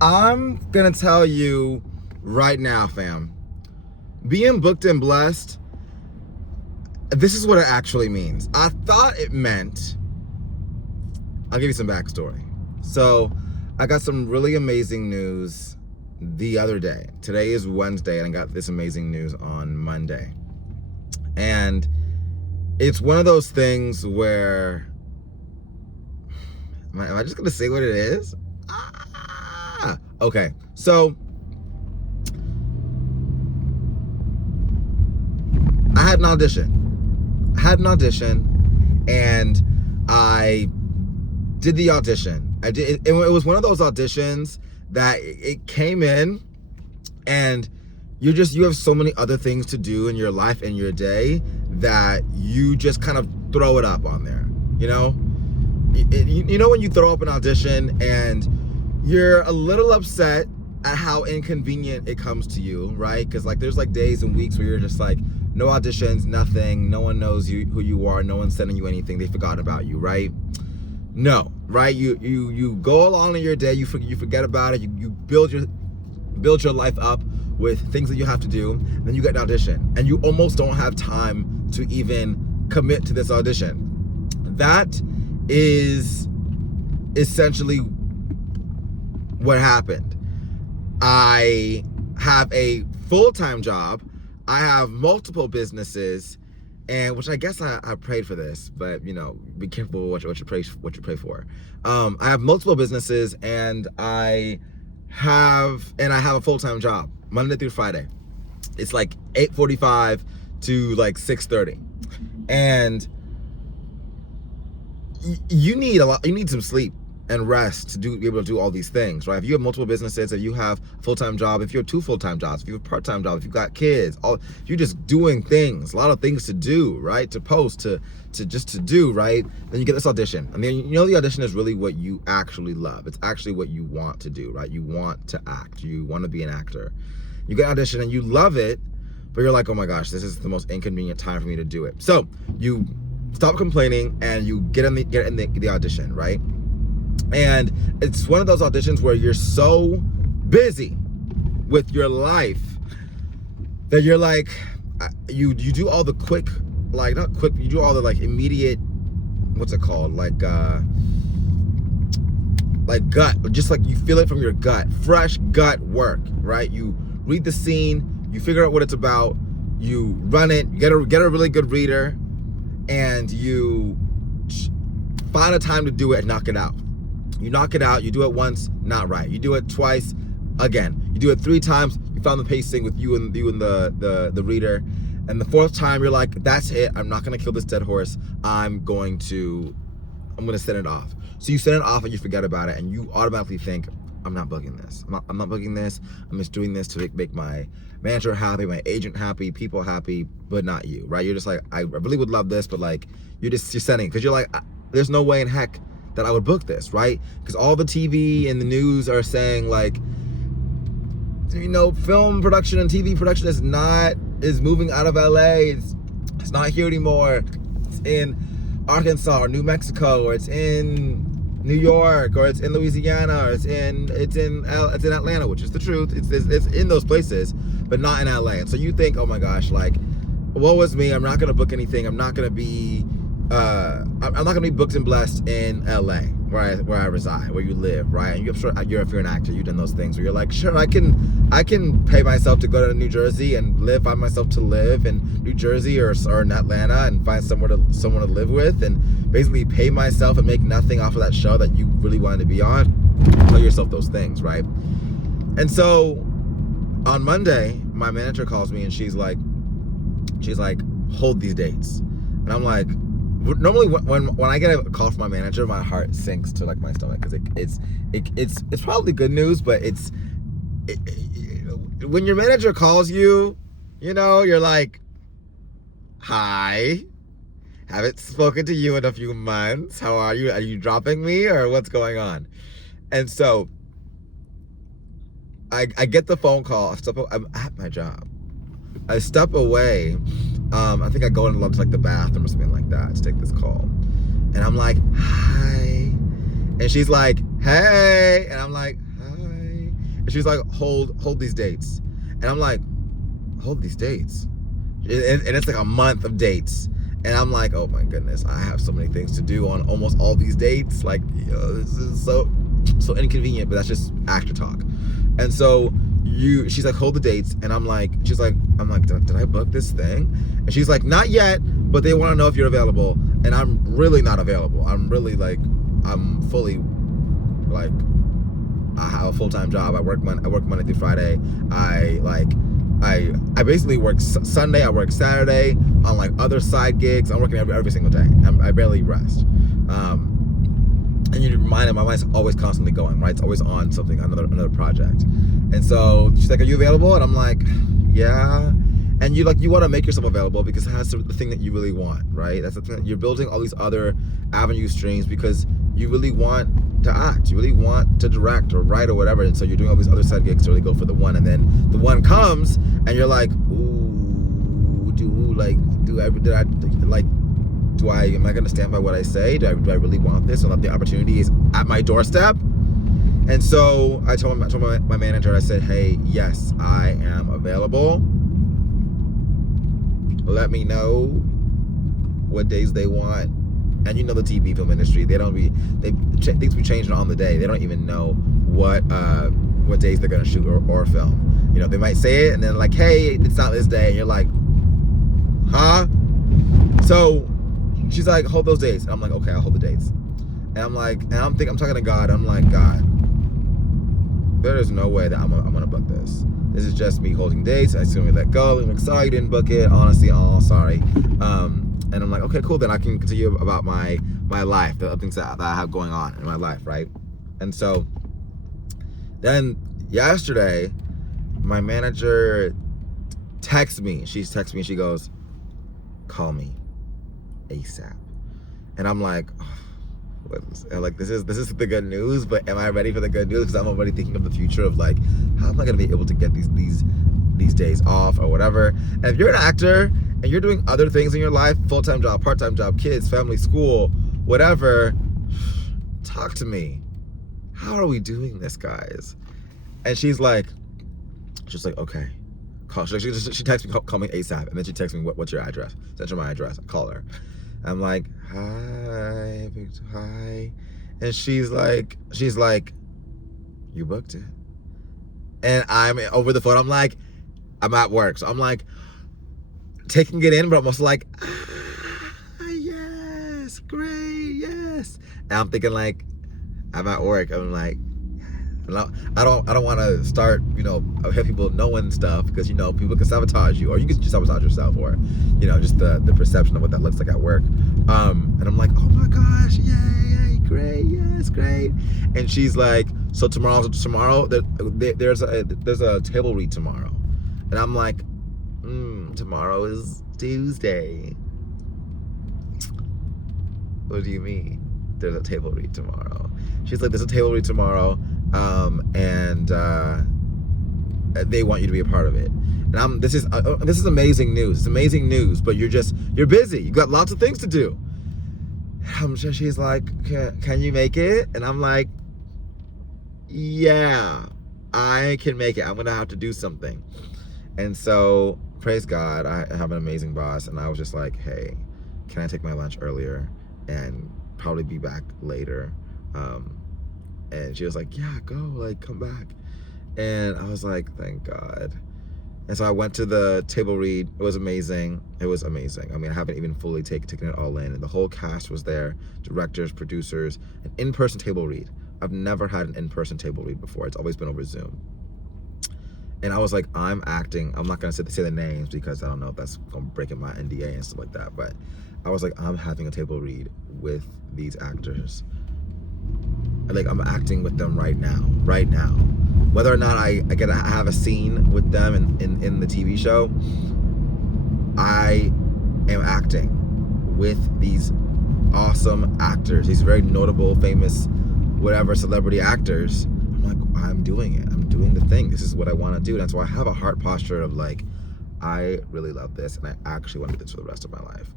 I'm gonna tell you right now, fam. Being booked and blessed, this is what it actually means. I thought it meant, I'll give you some backstory. So, I got some really amazing news the other day. Today is Wednesday, and I got this amazing news on Monday. And it's one of those things where, am I just gonna say what it is? Okay. So, I had an audition, and I did the audition. It was one of those auditions that it came in, and you have so many other things to do in your life and your day that you just kind of throw it up on there. You know when you throw up an audition and you're a little upset at how inconvenient it comes to you, right? Because there's days and weeks where you're just like, no auditions, nothing, no one knows who you are, no one's sending you anything, they forgot about you, right? No, right? You go along in your day, you forget about it, you build your life up with things that you have to do, then you get an audition, and you almost don't have time to even commit to this audition. That is essentially what happened. I have a full-time job. I have multiple businesses, and which I guess I prayed for this, but be careful what you pray for. I have multiple businesses, and I have a full-time job Monday through Friday. It's 8:45 to 6:30, and you need some sleep and rest to be able to do all these things, right? If you have multiple businesses, if you have a full-time job, if you have two full-time jobs, if you have a part-time job, if you've got kids, if you're just doing things, a lot of things to do, right? To post, to do, right? Then you get this audition. I mean, the audition is really what you actually love. It's actually what you want to do, right? You want to act. You want to be an actor. You get an audition and you love it, but you're like, oh my gosh, this is the most inconvenient time for me to do it. So you stop complaining and you get in the audition, right? And it's one of those auditions where you're so busy with your life that you're like, you do all the quick, not quick, you do all the immediate, what's it called? Gut, just you feel it from your gut, fresh gut work, right? You read the scene, you figure out what it's about, you run it, you get a really good reader, and you find a time to do it and knock it out. You knock it out, you do it once, not right. You do it twice, again. You do it 3 times, you found the pacing with you and the reader. And the 4th time, you're like, that's it, I'm not gonna kill this dead horse. I'm gonna send it off. So you send it off and you forget about it, and you automatically think, I'm not booking this. I'm not booking this. I'm just doing this to make my manager happy, my agent happy, people happy, but not you, right? You're just like, I really would love this, but you're sending, because you're like, there's no way in heck that I would book this, right? Because all the TV and the news are saying film production and TV production is moving out of LA. It's not here anymore. It's in Arkansas or New Mexico, or it's in New York, or it's in Louisiana, or it's in Atlanta, which is the truth. It's in those places, but not in LA. And so you think, oh my gosh, woe is me. I'm not gonna book anything. I'm not gonna be booked and blessed in LA, where I reside, where you live, right? And if you're an actor, you've done those things where you're like, sure, I can pay myself to go to New Jersey and find myself to live in New Jersey or in Atlanta and find someone to live with, and basically pay myself and make nothing off of that show that you really wanted to be on. Tell yourself those things, right? And so on Monday, my manager calls me and she's like, hold these dates. And I'm like, normally when I get a call from my manager, my heart sinks to my stomach, because it's probably good news, but when your manager calls you, you're like, hi, haven't spoken to you in a few months. How are you? Are you dropping me, or what's going on? And so I get the phone call. I'm at my job. I step away. I think I go into the bathroom or something like that to take this call. And I'm like, hi. And she's like, hey. And I'm like, hi. And she's like, hold these dates. And I'm like, hold these dates? And it's like a month of dates. And I'm like, oh my goodness, I have so many things to do on almost all these dates. Like, this is so inconvenient, but that's just actor talk. And so she's like, hold the dates. And I'm like, did I book this thing? And she's like, not yet, but they want to know if you're available. And I'm really not available. I'm really like, I'm fully like, I have a full-time job. I work Monday through Friday. I basically work Sunday. I work Saturday on like other side gigs. I'm working every single day. I barely rest. And you remind my mind's always constantly going, right? It's always on something, another project. And so she's like, are you available? And I'm like, yeah. And you want to make yourself available because it has the thing that you really want, right? That's the thing. You're building all these other avenue streams because you really want to act, you really want to direct or write or whatever, and so you're doing all these other side gigs to really go for the one, and then the one comes, and you're like, ooh, am I gonna stand by what I say? Do I really want this? And the opportunity is at my doorstep. And so I told my manager, I said, hey, yes, I am available. Let me know what days they want. And you know the TV film industry, things be changing on the day. They don't even know what days they're gonna shoot or film. You know, they might say it and then like, hey, it's not this day, and you're like, huh? So she's like, hold those dates. And I'm like, okay, I'll hold the dates. And I'm like, I'm talking to God. I'm like, God, there is no way that I'm gonna book this. This is just me holding dates. I assume we let go. I'm like, sorry you didn't book it. Honestly, sorry. And I'm like, okay, cool. Then I can continue about my life, the things that I have going on in my life, right? And so then yesterday, my manager texts me. She texts me and she goes, call me ASAP. And I'm like, this is the good news, but am I ready for the good news? Because I'm already thinking of the future of like, how am I gonna be able to get these days off or whatever? And if you're an actor and you're doing other things in your life, full-time job, part-time job, kids, family, school, whatever, talk to me. How are we doing this, guys? And she's like, okay. She texts me, call me ASAP. And then she texts me, what's your address? Send her my address. I call her. I'm like, hi. And she's like, you booked it. And I'm over the phone. I'm like, I'm at work. So I'm like, taking it in, but almost like, yes, great, yes. And I'm thinking like, I'm at work. I'm like, I don't want to start, have people knowing stuff because, people can sabotage you, or you can just sabotage yourself, or, just the perception of what that looks like at work. And I'm like, oh my gosh, yay, great, yes, great. And she's like, so tomorrow there's a table read tomorrow. And I'm like, tomorrow is Tuesday. What do you mean? There's a table read tomorrow. She's like, there's a table read tomorrow, and they want you to be a part of it. And this is amazing news. It's amazing news, but you're busy. You got lots of things to do. She's like, can you make it? And I'm like, yeah, I can make it. I'm gonna have to do something. And so, praise God, I have an amazing boss, and I was just like, hey, can I take my lunch earlier and probably be back later? And she was like, yeah, go, like, come back. And I was like, thank God. And so I went to the table read. It was amazing. I mean, I haven't even fully taken it all in. And the whole cast was there, directors, producers, an in-person table read. I've never had an in-person table read before. It's always been over Zoom. And I was like, I'm acting. I'm not gonna say the names because I don't know if that's gonna break in my NDA and stuff like that. But I was like, I'm having a table read with these actors. Like, I'm acting with them right now. Whether or not I have a scene with them in the TV show, I am acting with these awesome actors, these very notable, famous, whatever celebrity actors. I'm like, I'm doing it. I'm doing the thing. This is what I want to do. And so I have a heart posture of like, I really love this, and I actually want to do this for the rest of my life.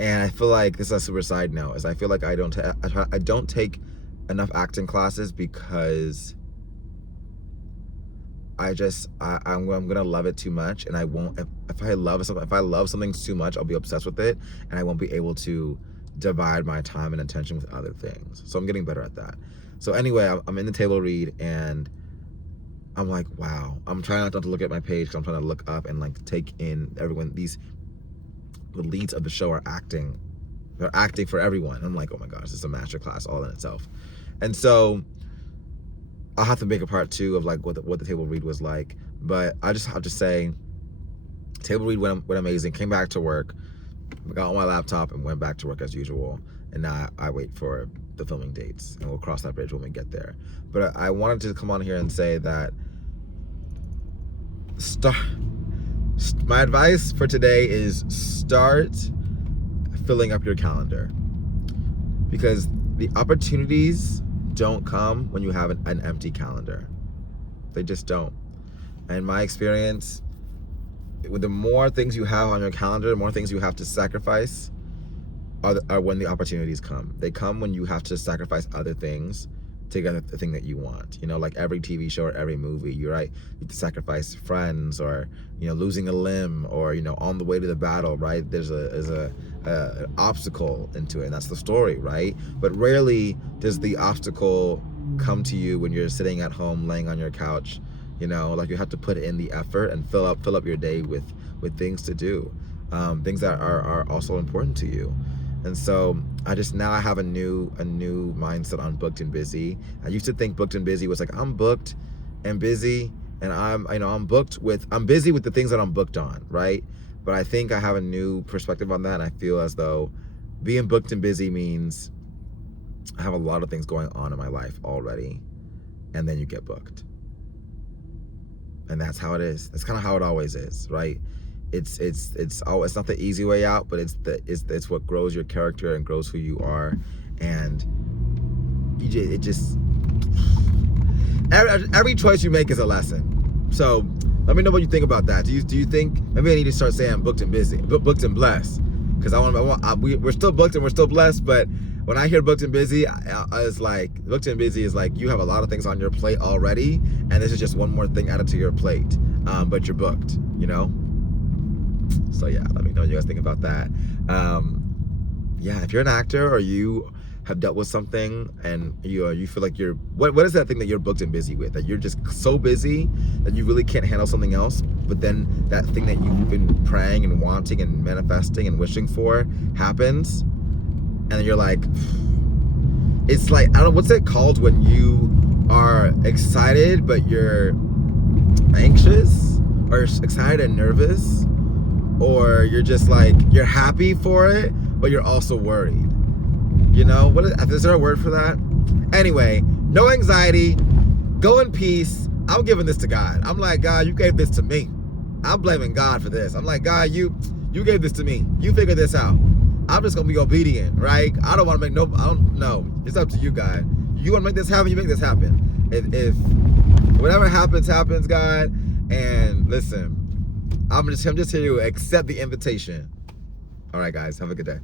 And I feel like, this is a super side note, is I feel like I don't take enough acting classes because I'm gonna love it too much, and I won't. If I love something too much, I'll be obsessed with it, and I won't be able to divide my time and attention with other things. So I'm getting better at that. So anyway, I'm in the table read, and I'm like, wow. I'm trying not to look at my page because I'm trying to look up and like take in everyone. The leads of the show are acting. They're acting for everyone. I'm like, oh my gosh, this is a masterclass all in itself. And so I'll have to make a part 2 of like what the table read was like. But I just have to say, table read went amazing. Came back to work, got on my laptop, and went back to work as usual. And now I wait for the filming dates, and we'll cross that bridge when we get there. But I wanted to come on here and say that my advice for today is start filling up your calendar, because the opportunities don't come when you have an empty calendar. They just don't. And in my experience, with the more things you have on your calendar, the more things you have to sacrifice are when the opportunities come. They come when you have to sacrifice other things to get the thing that you want. You know, like every TV show or every movie, you're right. You have to sacrifice friends, or, you know, losing a limb, or, you know, on the way to the battle, right? There's an obstacle into it, and that's the story, right? But rarely does the obstacle come to you when you're sitting at home, laying on your couch. You know, like you have to put in the effort and fill up your day with things to do, things that are also important to you. And so I have a new mindset on booked and busy. I used to think booked and busy was like, I'm booked and busy, and I'm busy with the things that I'm booked on, right? But I think I have a new perspective on that, and I feel as though being booked and busy means I have a lot of things going on in my life already, and then you get booked. And that's how it is. That's kind of how it always is, right? It's not the easy way out, but it's what grows your character and grows who you are. And every choice you make is a lesson. So let me know what you think about that. Do you think maybe I need to start saying booked and busy, booked and blessed? Because we're still booked and we're still blessed, but when I hear booked and busy, it's like booked and busy is like you have a lot of things on your plate already, and this is just one more thing added to your plate. But you're booked, you know? So yeah, let me know what you guys think about that. Yeah, if you're an actor or you have dealt with something and you feel like what is that thing that you're booked and busy with, that you're just so busy that you really can't handle something else, but then that thing that you've been praying and wanting and manifesting and wishing for happens, and then you're like, it's like, I don't know, what's it called when you are excited but you're anxious, or excited and nervous, or you're just like, you're happy for it but you're also worried. You know, is there a word for that? Anyway, no anxiety, go in peace. I'm giving this to God. I'm like, God, you gave this to me. I'm blaming God for this. I'm like, God, you gave this to me. You figured this out. I'm just gonna be obedient, right? I don't want to make no. It's up to you, God. You want to make this happen? You make this happen. If whatever happens, God. And listen, I'm just here to accept the invitation. All right, guys, have a good day.